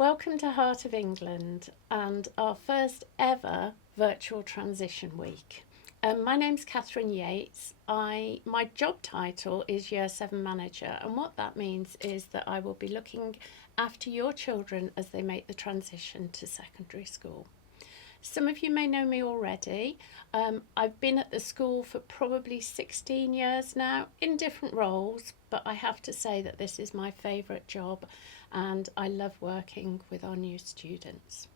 Welcome to Heart of England and our first ever virtual transition week. My name's Catherine Yates. My job title is Year 7 Manager, and what that means is that I will be looking after your children as they make the transition to secondary school. Some of you may know me already. I've been at the school for probably 16 years now in different roles, but I have to say that this is my favourite job and I love working with our new students.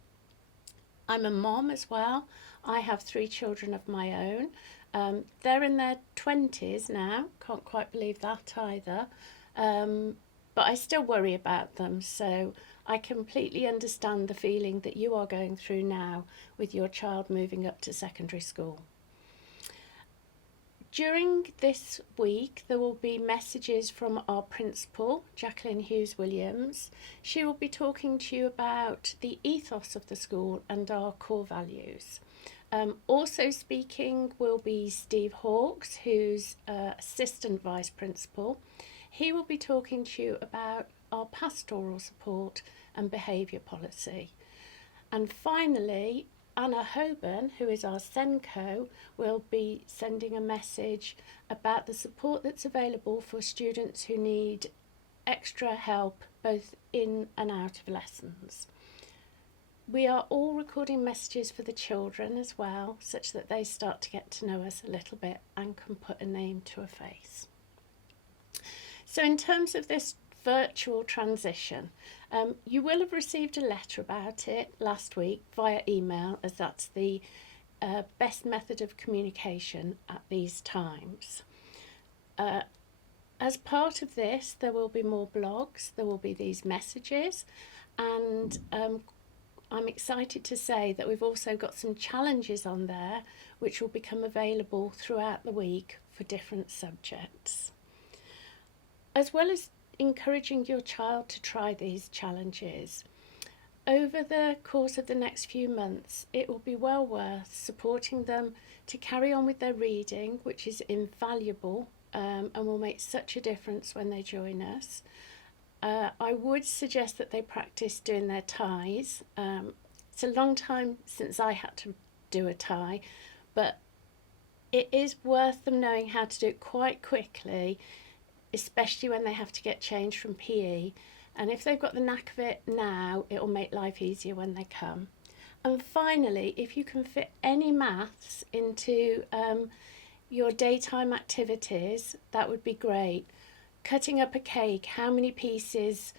I'm a mom as well. I have 3 children of my own. They're in their 20s now, can't quite believe that either. But I still worry about them, so I completely understand the feeling that you are going through now with your child moving up to secondary school. During this week, there will be messages from our principal, Jacqueline Hughes-Williams. She will be talking to you about the ethos of the school and our core values. Also speaking will be Steve Hawkes, who's Assistant Vice Principal. He will be talking to you about our pastoral support and behaviour policy. And finally, Anna Hoban, who is our SENCO, will be sending a message about the support that's available for students who need extra help both in and out of lessons. We are all recording messages for the children as well, such that they start to get to know us a little bit and can put a name to a face. So in terms of this virtual transition, you will have received a letter about it last week via email, as that's the best method of communication at these times. As part of this, there will be more blogs, there will be these messages, and I'm excited to say that we've also got some challenges on there which will become available throughout the week for different subjects. As well as encouraging your child to try these challenges, over the course of the next few months, it will be well worth supporting them to carry on with their reading, which is invaluable and will make such a difference when they join us. I would suggest that they practice doing their ties. It's a long time since I had to do a tie, but it is worth them knowing how to do it quite quickly, especially when they have to get changed from PE. And if they've got the knack of it now, it will make life easier when they come. And finally, if you can fit any maths into your daytime activities, that would be great. Cutting up a cake, how many pieces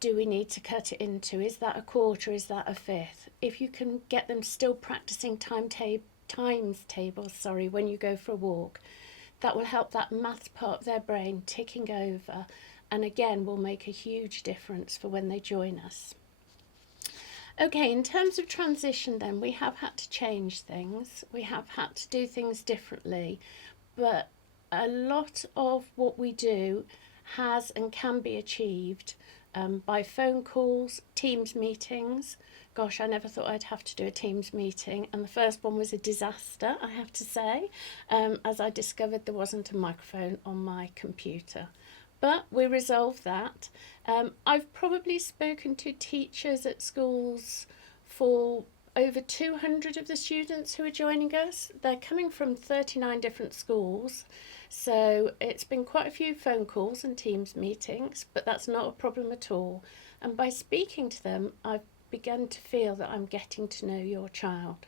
do we need to cut it into? Is that a quarter? Is that a fifth? If you can get them still practicing times tables, when you go for a walk, that will help that maths part of their brain ticking over, and again will make a huge difference for when they join us. Okay, in terms of transition then, we have had to change things. We have had to do things differently, but a lot of what we do has and can be achieved by phone calls, Teams meetings. Gosh, I never thought I'd have to do a Teams meeting, and the first one was a disaster, I have to say, as I discovered there wasn't a microphone on my computer. But we resolved that. I've probably spoken to teachers at schools for over 200 of the students who are joining us. They're coming from 39 different schools, so it's been quite a few phone calls and Teams meetings, but that's not a problem at all. And by speaking to them, I've begun to feel that I'm getting to know your child.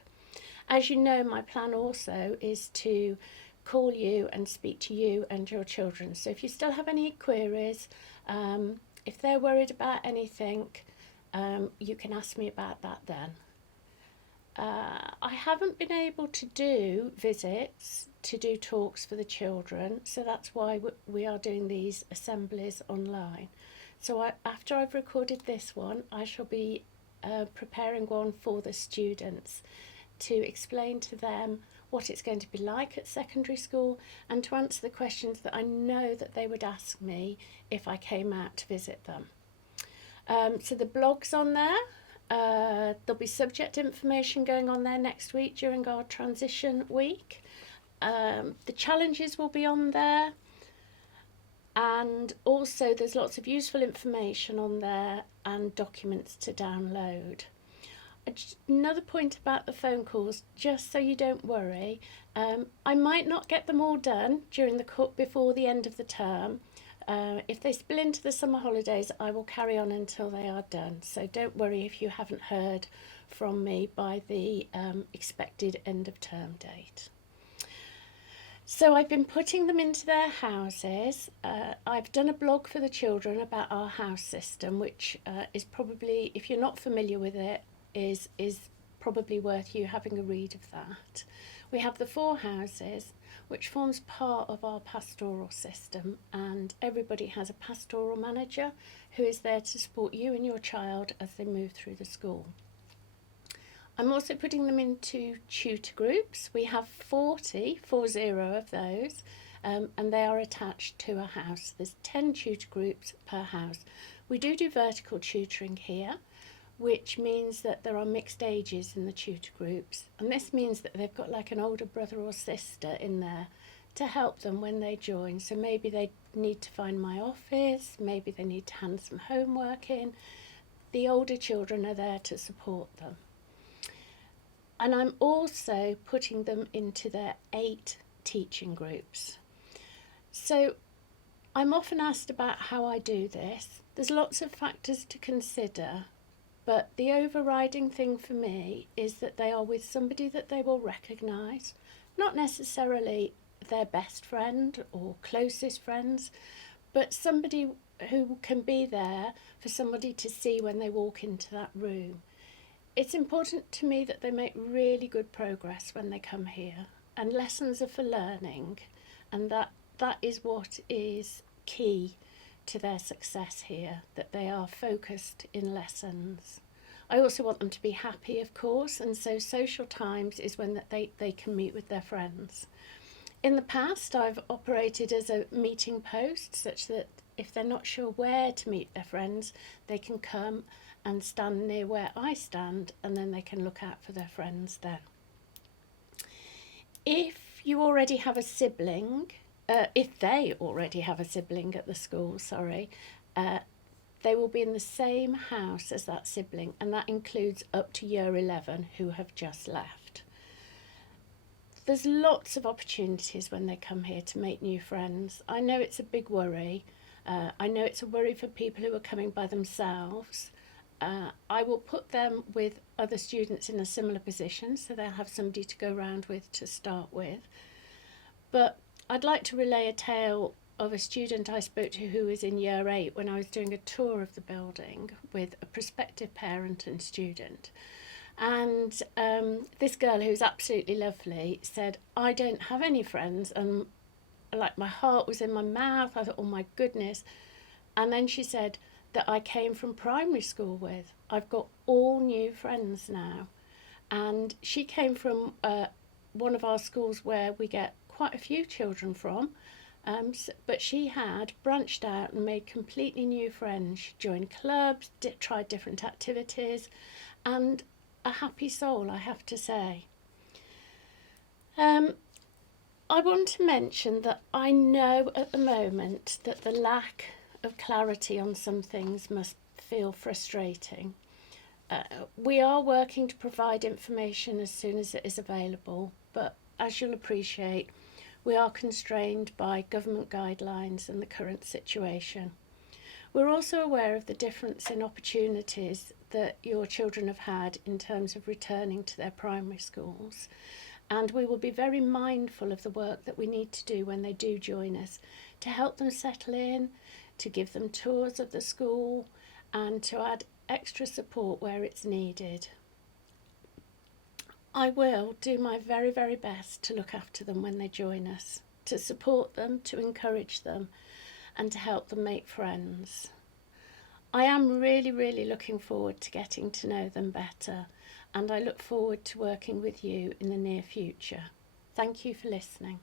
As you know, my plan also is to call you and speak to you and your children. So if you still have any queries, if they're worried about anything, you can ask me about that then. I haven't been able to do visits, to do talks for the children, so that's why we are doing these assemblies online. So after I've recorded this one, I shall be preparing one for the students to explain to them what it's going to be like at secondary school and to answer the questions that I know that they would ask me if I came out to visit them. So the blog's on there. There'll be subject information going on there next week during our transition week. The challenges will be on there, and And also there's lots of useful information on there and documents to download. Another point about the phone calls, just so you don't worry, I might not get them all done before the end of the term. If they spill into the summer holidays, I will carry on until they are done. So don't worry if you haven't heard from me by the expected end of term date. So I've been putting them into their houses. I've done a blog for the children about our house system, which is probably, if you're not familiar with it, is probably worth you having a read of that. We have the 4 houses, which forms part of our pastoral system, and everybody has a pastoral manager who is there to support you and your child as they move through the school. I'm also putting them into tutor groups. We have 40 of those, and they are attached to a house. There's 10 tutor groups per house. We do vertical tutoring here, which means that there are mixed ages in the tutor groups, and this means that they've got like an older brother or sister in there to help them when they join. So maybe they need to find my office, maybe they need to hand some homework in. The older children are there to support them. And I'm also putting them into their 8 teaching groups. So I'm often asked about how I do this. There's lots of factors to consider, but the overriding thing for me is that they are with somebody that they will recognise, not necessarily their best friend or closest friends, but somebody who can be there for somebody to see when they walk into that room. It's important to me that they make really good progress when they come here, and lessons are for learning, and that is what is key to their success here, that they are focused in lessons. I also want them to be happy, of course, and so social times is when they can meet with their friends. In the past, I've operated as a meeting post, such that if they're not sure where to meet their friends, they can come and stand near where I stand, and then they can look out for their friends then. If you already have a sibling, if they already have a sibling at the school, they will be in the same house as that sibling, and that includes up to year 11 who have just left. There's lots of opportunities when they come here to make new friends. I know it's a big worry. I know it's a worry for people who are coming by themselves. I will put them with other students in a similar position, so they'll have somebody to go round with to start with. But I'd like to relay a tale of a student I spoke to who was in year 8 when I was doing a tour of the building with a prospective parent and student. And this girl, who's absolutely lovely, said, I don't have any friends, and like my heart was in my mouth. I thought, oh my goodness. And then she said that I came from primary school with. I've got all new friends now. And she came from one of our schools where we get quite a few children from, but she had branched out and made completely new friends. She joined clubs, tried different activities, and a happy soul, I have to say. I want to mention that I know at the moment that the lack of clarity on some things must feel frustrating. We are working to provide information as soon as it is available, but as you'll appreciate, we are constrained by government guidelines and the current situation. We're also aware of the difference in opportunities that your children have had in terms of returning to their primary schools, and we will be very mindful of the work that we need to do when they do join us to help them settle in, to give them tours of the school, and to add extra support where it's needed. I will do my very, very best to look after them when they join us, to support them, to encourage them, and to help them make friends. I am really, really looking forward to getting to know them better, and I look forward to working with you in the near future. Thank you for listening.